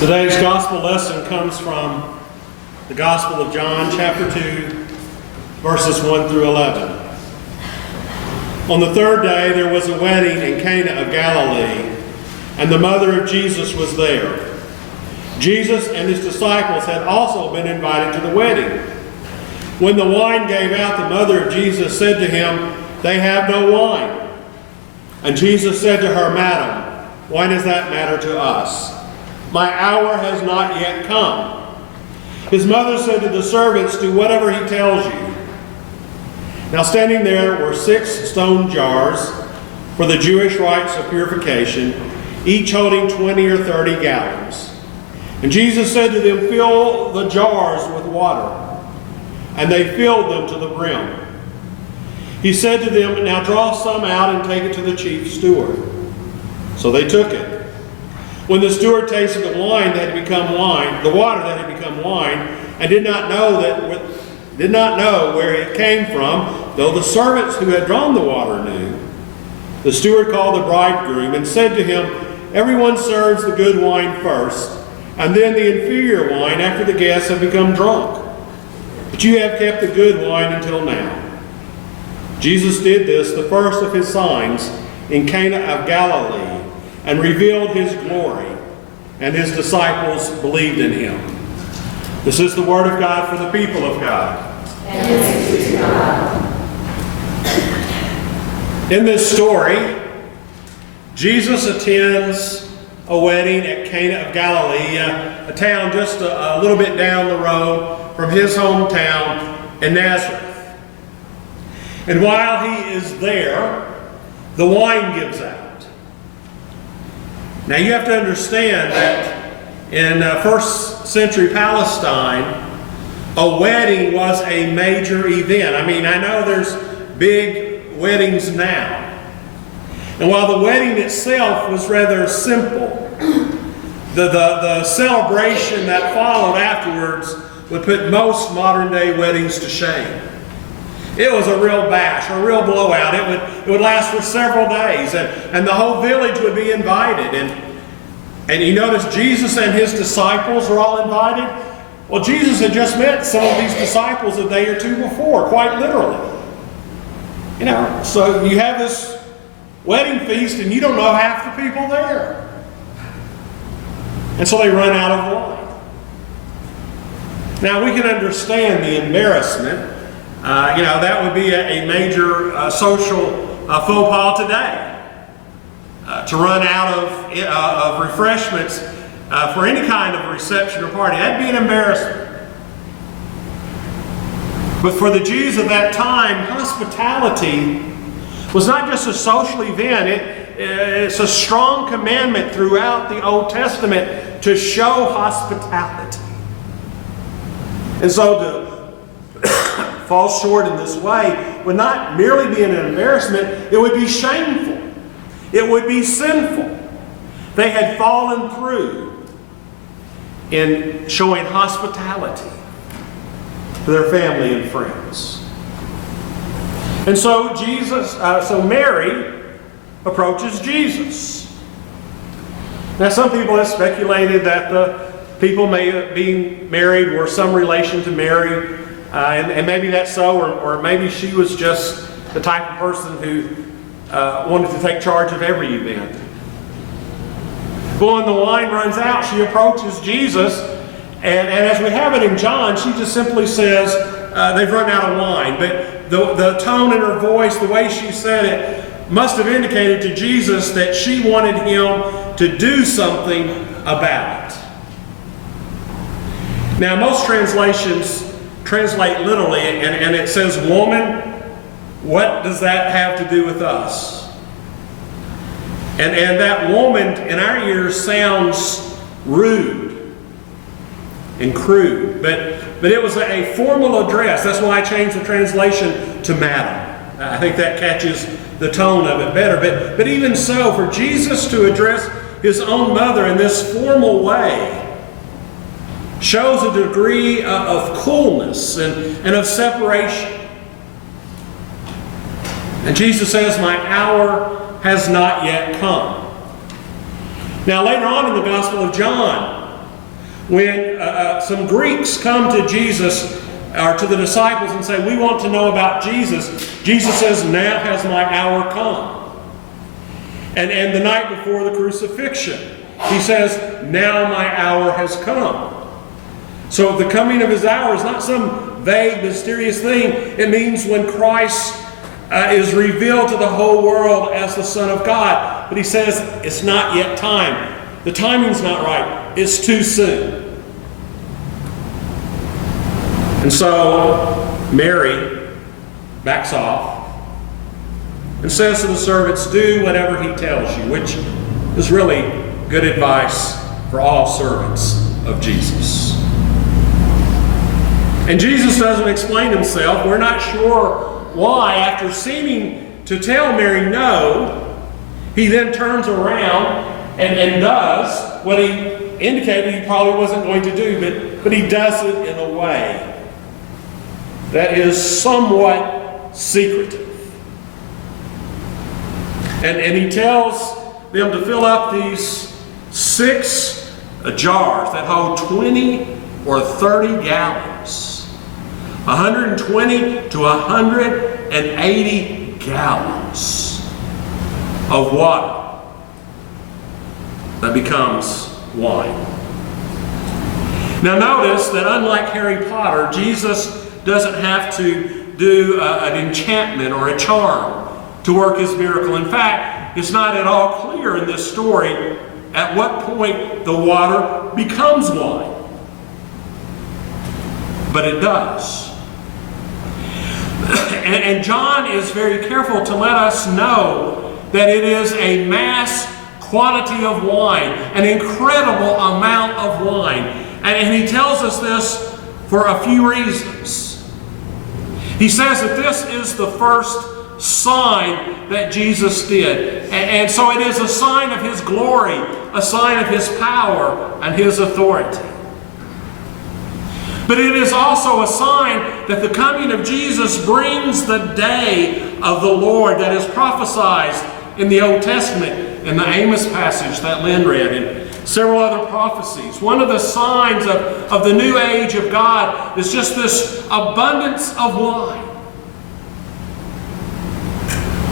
Today's gospel lesson comes from the Gospel of John, chapter 2, verses 1 through 11. On the third day there was a wedding in Cana of Galilee, and the mother of Jesus was there. Jesus and his disciples had also been invited to the wedding. When the wine gave out, the mother of Jesus said to him, "They have no wine." And Jesus said to her, "Madam, why does that matter to us? My hour has not yet come." His mother said to the servants, "Do whatever he tells you." Now standing there were 6 stone jars for the Jewish rites of purification, each holding 20 or 30 gallons. And Jesus said to them, "Fill the jars with water." And they filled them to the brim. He said to them, "Now draw some out and take it to the chief steward." So they took it. When the steward tasted the wine that had become wine, the water that had become wine, and did not know where it came from, though the servants who had drawn the water knew, the steward called the bridegroom and said to him, "Everyone serves the good wine first, and then the inferior wine after the guests have become drunk. But you have kept the good wine until now." Jesus did this, the first of his signs, in Cana of Galilee, and revealed his glory, and his disciples believed in him. This is the word of God for the people of God. Thanks be to God. In this story, Jesus attends a wedding at Cana of Galilee, a town just a little bit down the road from his hometown in Nazareth. And while he is there, the wine gives out. Now you have to understand that in first century Palestine, a wedding was a major event. I mean, I know there's big weddings now. And while the wedding itself was rather simple, the celebration that followed afterwards would put most modern day weddings to shame. It was a real bash, a real blowout. It would last for several days, and the whole village would be invited. And you notice Jesus and his disciples are all invited. Well, Jesus had just met some of these disciples a day or two before, quite literally. You know, so you have this wedding feast and you don't know half the people there. And so they run out of wine. Now we can understand the embarrassment. That would be a major social faux pas today. To run out of refreshments for any kind of reception or party. That'd be an embarrassment. But for the Jews of that time, hospitality was not just a social event. It's a strong commandment throughout the Old Testament to show hospitality. And so to fall short in this way would not merely be an embarrassment, it would be shameful. It would be sinful. They had fallen through in showing hospitality to their family and friends. And so Mary approaches Jesus. Now some people have speculated that the people being married were some relation to Mary, and maybe that's so, or maybe she was just the type of person who wanted to take charge of every event. But when the wine runs out, she approaches Jesus, and as we have it in John, she just simply says, they've run out of wine. But the tone in her voice, the way she said it, must have indicated to Jesus that she wanted him to do something about it. Now, most translations translate literally, and it says, "Woman, what does that have to do with us?" And that woman in our ears sounds rude and crude, but it was a formal address. That's why I changed the translation to madam. I think that catches the tone of it better. But even so, for Jesus to address his own mother in this formal way shows a degree of coolness and of separation. And Jesus says, "My hour has not yet come." Now later on in the Gospel of John, when some Greeks come to Jesus or to the disciples and say, we want to know about Jesus, Jesus says, now has my hour come. And the night before the crucifixion, he says, now my hour has come. So the coming of his hour is not some vague, mysterious thing. It means when Christ is revealed to the whole world as the Son of God. But he says, it's not yet time. The timing's not right. It's too soon. And so Mary backs off and says to the servants, do whatever he tells you, which is really good advice for all servants of Jesus. And Jesus doesn't explain himself. We're not sure why. After seeming to tell Mary no, he then turns around and does what he indicated he probably wasn't going to do, but he does it in a way that is somewhat secretive. And he tells them to fill up these 6 jars that hold 20 or 30 gallons. 120 to 180 gallons of water that becomes wine. Now notice that unlike Harry Potter, Jesus doesn't have to do an enchantment or a charm to work his miracle. In fact, it's not at all clear in this story at what point the water becomes wine. But it does. And John is very careful to let us know that it is a mass quantity of wine, an incredible amount of wine. And he tells us this for a few reasons. He says that this is the first sign that Jesus did. And so it is a sign of his glory, a sign of his power and his authority. But it is also a sign that the coming of Jesus brings the day of the Lord that is prophesied in the Old Testament, in the Amos passage that Lynn read, and several other prophecies. One of the signs of the new age of God is just this abundance of wine.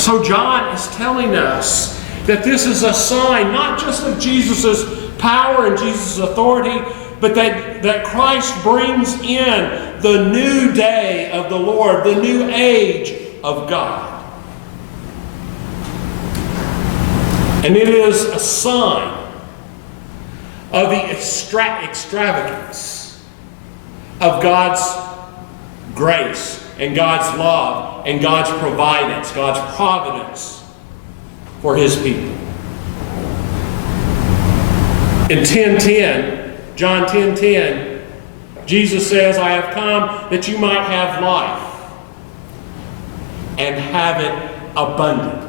So John is telling us that this is a sign not just of Jesus' power and Jesus' authority, but that Christ brings in the new day of the Lord, the new age of God. And it is a sign of the extravagance of God's grace and God's love and God's providence, God's providence for his people. In 10:10, John 10:10, Jesus says, I have come that you might have life and have it abundantly.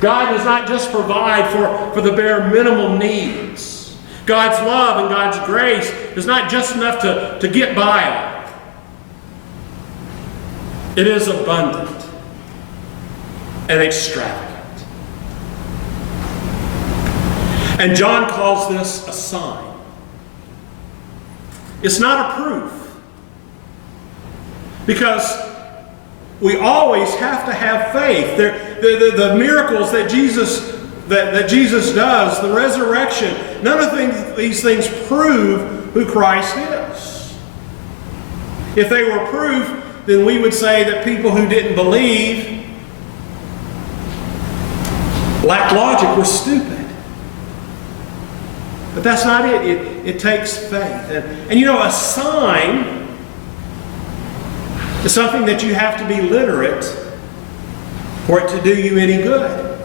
God does not just provide for the bare minimum needs. God's love and God's grace is not just enough to get by on. It is abundant and extravagant. And John calls this a sign. It's not a proof. Because we always have to have faith. The miracles that Jesus does, the resurrection, none of these things prove who Christ is. If they were proof, then we would say that people who didn't believe, lacked logic, were stupid. But that's not it. It takes faith. And you know, a sign is something that you have to be literate for it to do you any good.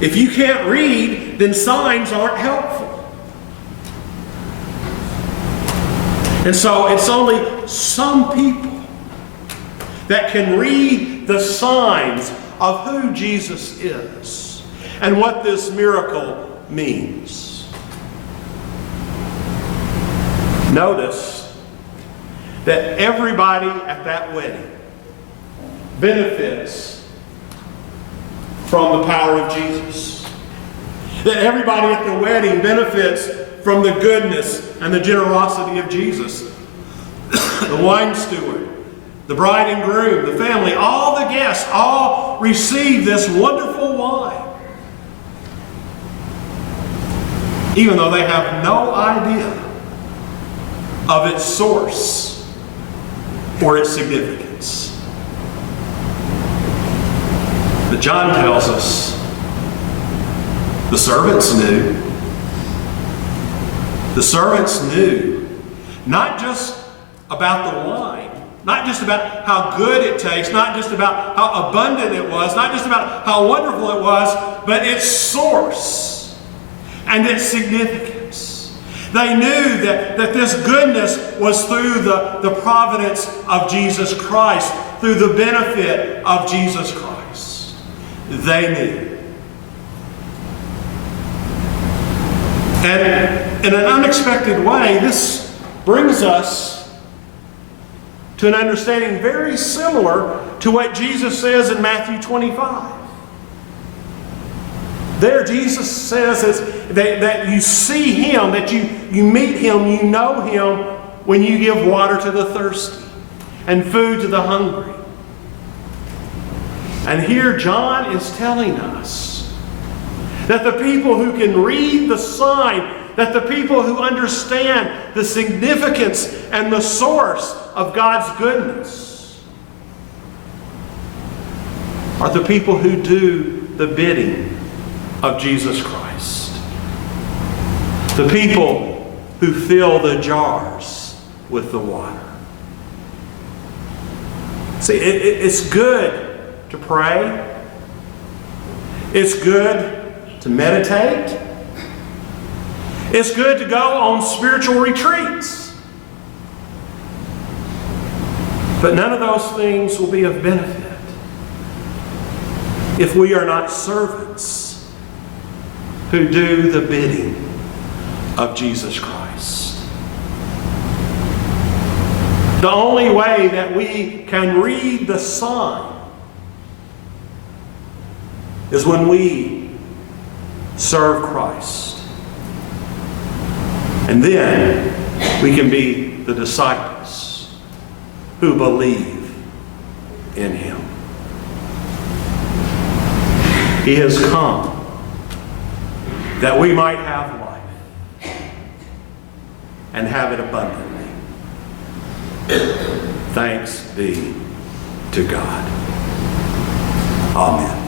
If you can't read, then signs aren't helpful. And so it's only some people that can read the signs of who Jesus is and what this miracle means. Notice that everybody at that wedding benefits from the power of Jesus. That everybody at the wedding benefits from the goodness and the generosity of Jesus. The wine steward, the bride and groom, the family, all the guests, all receive this wonderful wine. Even though they have no idea of its source or its significance. But John tells us the servants knew. The servants knew not just about the wine, not just about how good it tastes, not just about how abundant it was, not just about how wonderful it was, but its source and its significance. They knew that this goodness was through the providence of Jesus Christ, through the benefit of Jesus Christ. They knew. And in an unexpected way, this brings us to an understanding very similar to what Jesus says in Matthew 25. There Jesus says that you see Him, that you meet Him, you know Him when you give water to the thirsty and food to the hungry. And here John is telling us that the people who can read the sign, that the people who understand the significance and the source of God's goodness are the people who do the bidding of Jesus Christ. The people who fill the jars with the water. See, it's good to pray. It's good to meditate. It's good to go on spiritual retreats. But none of those things will be of benefit if we are not servants who do the bidding of Jesus Christ. The only way that we can read the sign is when we serve Christ. And then we can be the disciples who believe in Him. He has come that we might have life and have it abundantly. Thanks be to God. Amen.